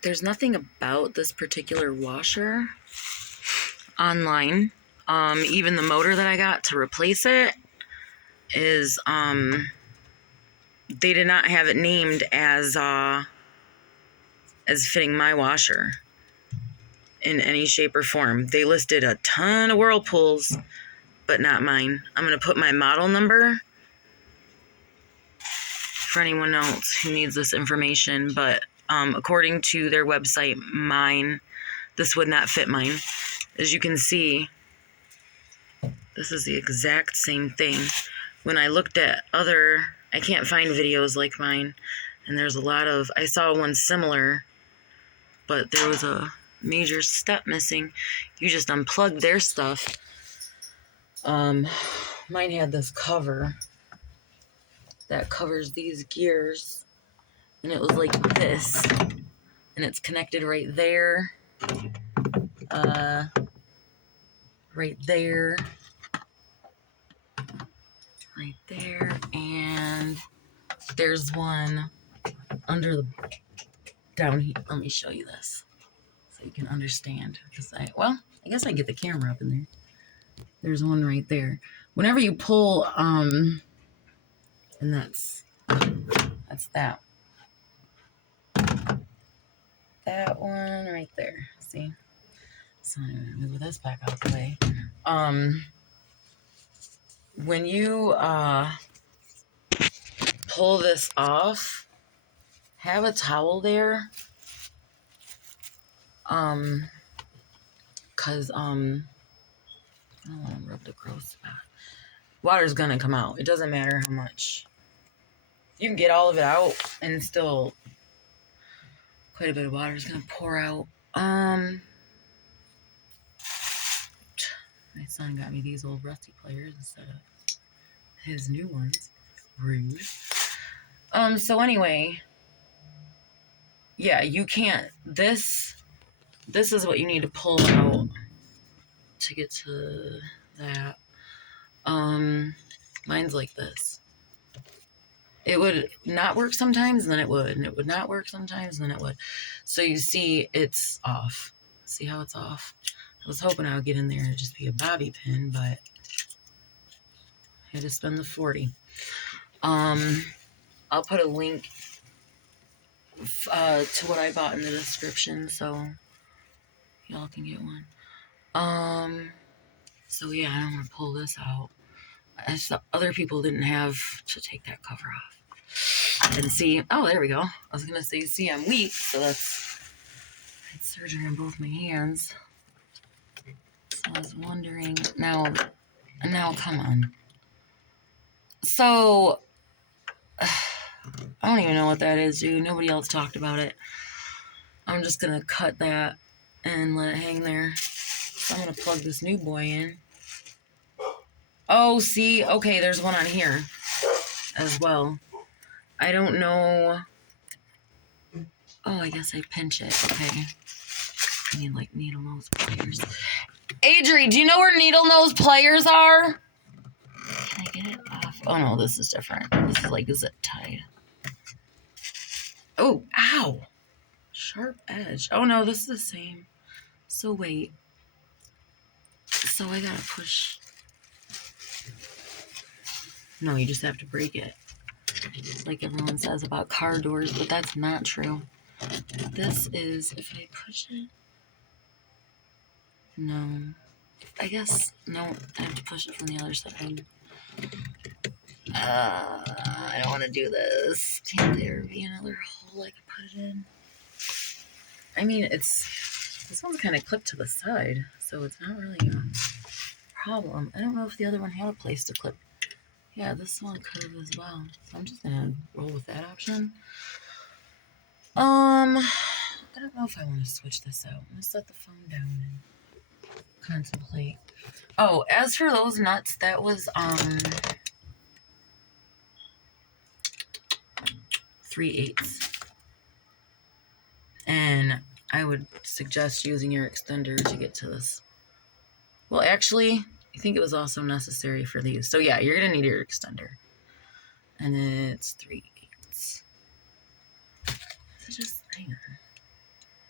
there's nothing about this particular washer online. Even the motor that I got to replace it is, they did not have it named as fitting my washer in any shape or form. They listed a ton of Whirlpools, but not mine. I'm going to put my model number for anyone else who needs this information, but according to their website, this would not fit mine. As you can see, this is the exact same thing. When I looked at I can't find videos like mine, and there's a lot of, I saw one similar, but there was a major step missing. You just unplug their stuff. Mine had this cover that covers these gears, and it was like this, and it's connected right there, right there, right there, and there's one under the, down here. Let me show you this so you can understand, because I guess I get the camera up in there. There's one right there. Whenever you pull, and that's that. That one right there. See? So I'm gonna move this back out the way. When you pull this off, have a towel there. Cause I don't want to rub the gross spot. Water's gonna come out. It doesn't matter how much. You can get all of it out, and still quite a bit of water is gonna pour out. My son got me these old rusty pliers instead of his new ones. Rude. So anyway, yeah, you can't, this is what you need to pull out to get to that. Mine's like this. It would not work sometimes, and then it would, and it would not work sometimes, and then it would. So you see, it's off. See how it's off? I was hoping I would get in there and just be a bobby pin, but I had to spend the $40. I'll put a link to what I bought in the description, so y'all can get one. So yeah, I don't want to pull this out. I saw other people didn't have to take that cover off. And see, oh, there we go. I was gonna say, see, I'm weak, so that's, I had surgery on both my hands. So I was wondering, now, come on. So, I don't even know what that is, dude. Nobody else talked about it. I'm just gonna cut that and let it hang there. So I'm gonna plug this new boy in. Oh, see, okay, there's one on here as well. I don't know. Oh, I guess I pinch it. Okay. I need like needle nose pliers. Adri, do you know where needle nose pliers are? Can I get it off? Oh no, this is different. This is like zip tied. Oh, ow. Sharp edge. Oh no, this is the same. So wait. So I gotta push. No, you just have to break it. Like everyone says about car doors, but that's not true. This is, if I push it. No. I guess, no, I have to push it from the other side. I don't want to do this. Can't there be another hole I could put it in? I mean, this one's kind of clipped to the side, so it's not really a problem. I don't know if the other one had a place to clip. Yeah, this one could have as well. So I'm just gonna roll with that option. I don't know if I want to switch this out. I'm gonna set the phone down and contemplate. Oh, as for those nuts, that was 3/8. And I would suggest using your extender to get to this. Well, actually, I think it was also necessary for these. So yeah, you're gonna need your extender. And it's 3/8. So just hang on.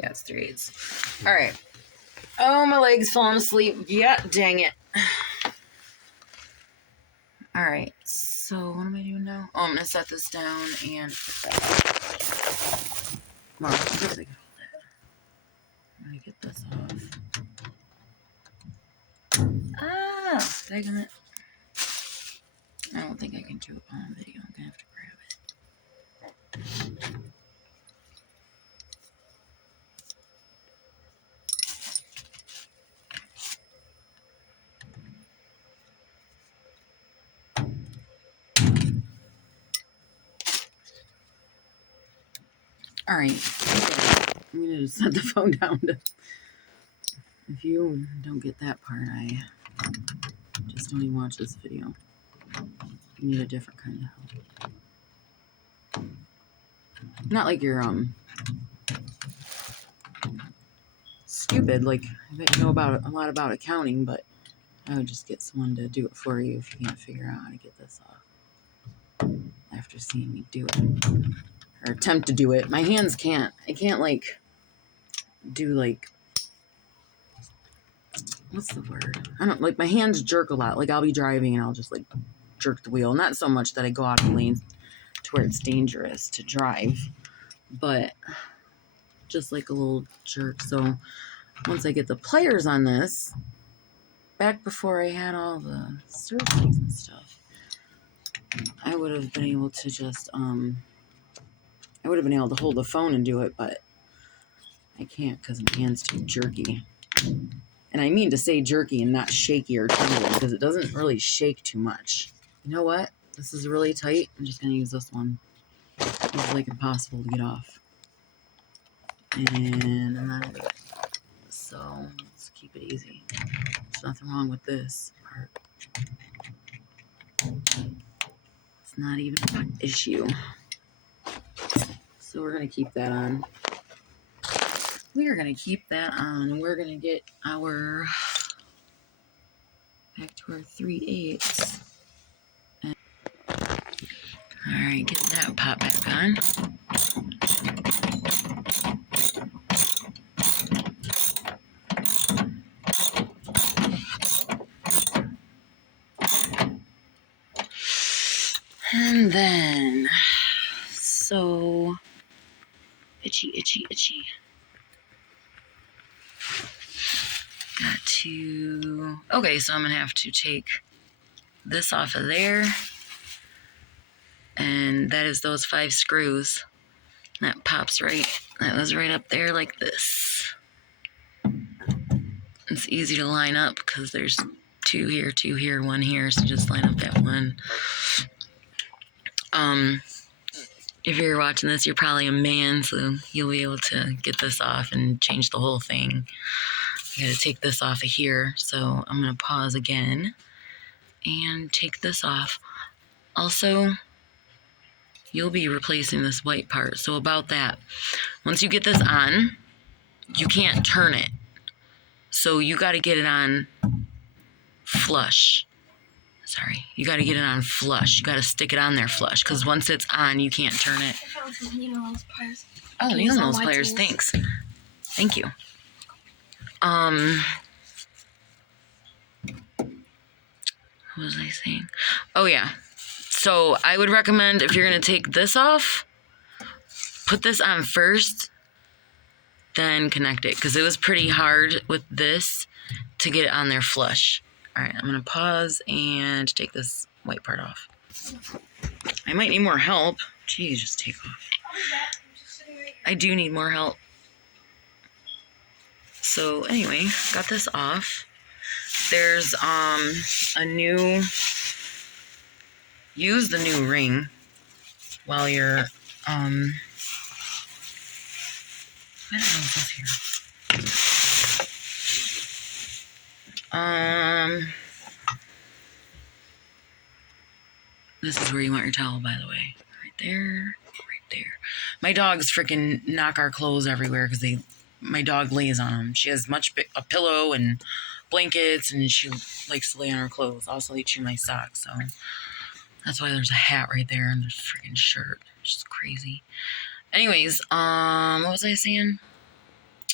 Yeah, it's 3/8. All right. Oh, my leg's falling asleep. Yeah, dang it. All right. So what am I doing now? Oh, I'm gonna set this down and put that. Come on, I'm gonna get this off. Ah, dang it. I don't think I can do it on video. I'm gonna have to grab it. All right. I'm gonna just set the phone down. If you don't get that part, I just don't even watch this video. You need a different kind of help. Not like you're stupid. Like, I bet you know about a lot about accounting, but I would just get someone to do it for you if you can't figure out how to get this off after seeing me do it or attempt to do it. My hands can't. I can't like do like, what's the word? I don't like, my hands jerk a lot. Like, I'll be driving and I'll just like jerk the wheel. Not so much that I go out of the lane to where it's dangerous to drive, but just like a little jerk. So once I get the pliers on this, back before I had all the surgeries and stuff, I would have been able to just I would have been able to hold the phone and do it, but I can't because my hand's too jerky. And I mean to say jerky and not shaky or trembling, because it doesn't really shake too much. You know what? This is really tight. I'm just going to use this one. It's like impossible to get off. And I'm not into it. So let's keep it easy. There's nothing wrong with this part. It's not even an issue. So we're going to keep that on. We are going to keep that on. We're going to get our, back to our 3/8. All right, get that pop back on. And then, so, itchy. Got to, okay, so I'm going to have to take this off of there. And that is those 5 screws. That pops right, that was right up there like this. It's easy to line up because there's 2 here, 1 here. So just line up that one. If you're watching this, you're probably a man, so you'll be able to get this off and change the whole thing. I gotta take this off of here, so I'm gonna pause again and take this off. Also, you'll be replacing this white part, so about that. Once you get this on, you can't turn it. So you gotta get it on flush. Sorry, you gotta get it on flush. You gotta stick it on there flush, because once it's on, you can't turn it. I found some needle nose pliers. Oh, needle nose pliers, thanks. Thank you. What was I saying? Oh, yeah. So I would recommend, if you're going to take this off, put this on first, then connect it, because it was pretty hard with this to get it on there flush. All right, I'm going to pause and take this white part off. I might need more help. Geez, just take off. I do need more help. So anyway, got this off. There's a new, use the new ring while you're, I don't know if it's here. This is where you want your towel, by the way. Right there, right there. My dogs freaking knock our clothes everywhere because my dog lays on them. She has a pillow and blankets, and she likes to lay on her clothes. Also, they chew my socks, so that's why there's a hat right there and there's a freaking shirt. It's just crazy. Anyways, what was I saying?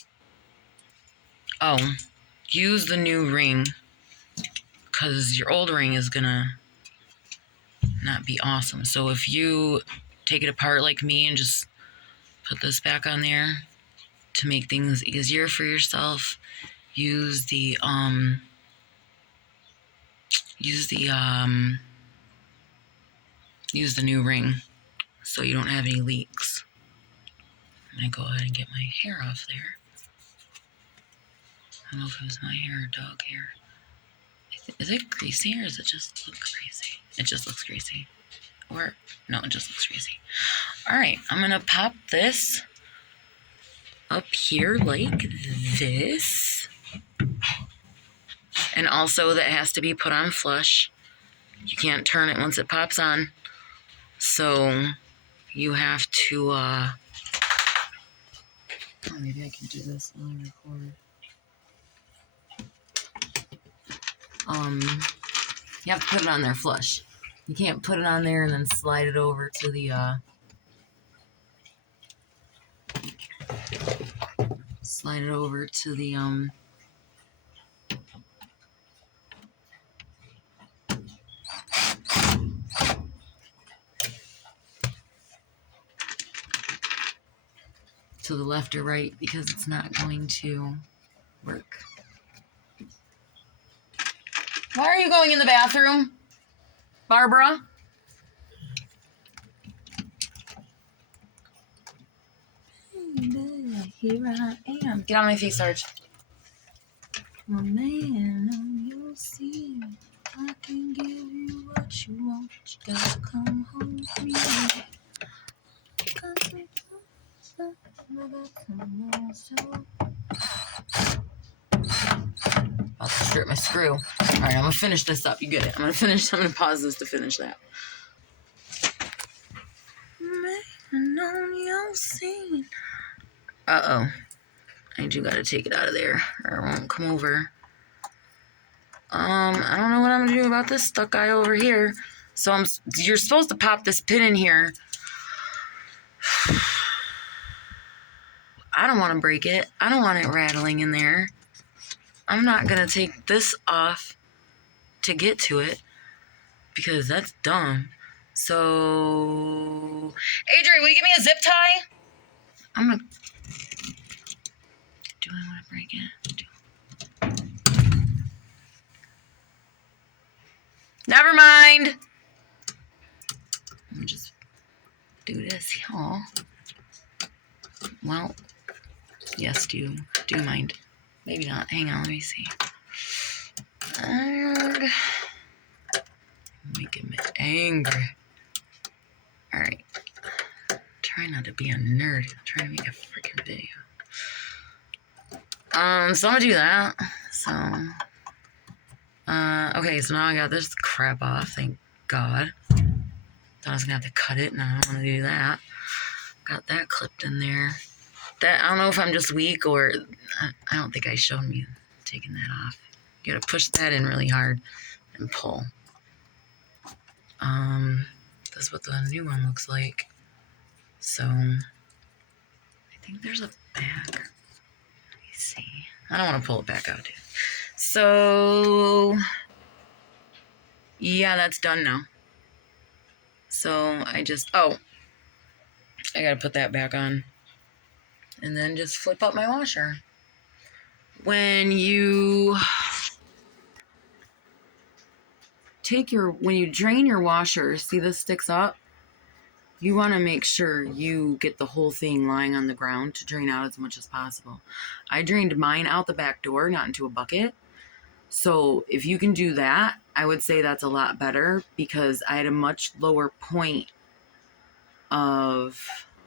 Oh, use the new ring, because your old ring is gonna not be awesome. So if you take it apart like me and just put this back on there to make things easier for yourself, use the new ring so you don't have any leaks. I'm gonna go ahead and get my hair off there. I don't know if it was my hair or dog hair. Is it greasy or does it just look greasy? It just looks greasy. Or, no, it just looks greasy. Alright, I'm gonna pop this up here like this. And also that has to be put on flush. You can't turn it once it pops on. So you have to, oh, maybe I can do this while I record. You have to put it on there flush. You can't put it on there and then slide it over to the, to the left or right, because it's not going to work. Why are you going in the bathroom, Barbara? Here I am. Get out of my face, Sarge. Oh man, you'll see. I can give you what you want. You gotta come home to me. I'll strip my screw. Alright, I'm gonna finish this up. You get it. I'm gonna pause this to finish that. Man on your scene. Uh-oh. I do gotta take it out of there, or it won't come over. I don't know what I'm gonna do about this stuck guy over here. So you're supposed to pop this pin in here. I don't want to break it. I don't want it rattling in there. I'm not gonna take this off to get to it because that's dumb. So, Adrian, will you give me a zip tie? Do I want to break it? Never mind. Let me just do this, y'all. Well, yes, do mind. Maybe not. Hang on, let me see. Making me angry. Alright. Try not to be a nerd. I'm trying to make a freaking video. So I'm gonna do that. So, okay, so now I got this crap off, thank God. Thought I was gonna have to cut it, and I don't wanna do that. Got that clipped in there. That, I don't know if I'm just weak or, I don't think I showed me taking that off. You gotta push that in really hard and pull. That's what the new one looks like. So, I think there's a back. Let me see. I don't want to pull it back out, dude. So, yeah, that's done now. So, I gotta put that back on. And then just flip up my washer. When you drain your washer, see this sticks up? You want to make sure you get the whole thing lying on the ground to drain out as much as possible. I drained mine out the back door, not into a bucket. So if you can do that, I would say that's a lot better because I had a much lower point of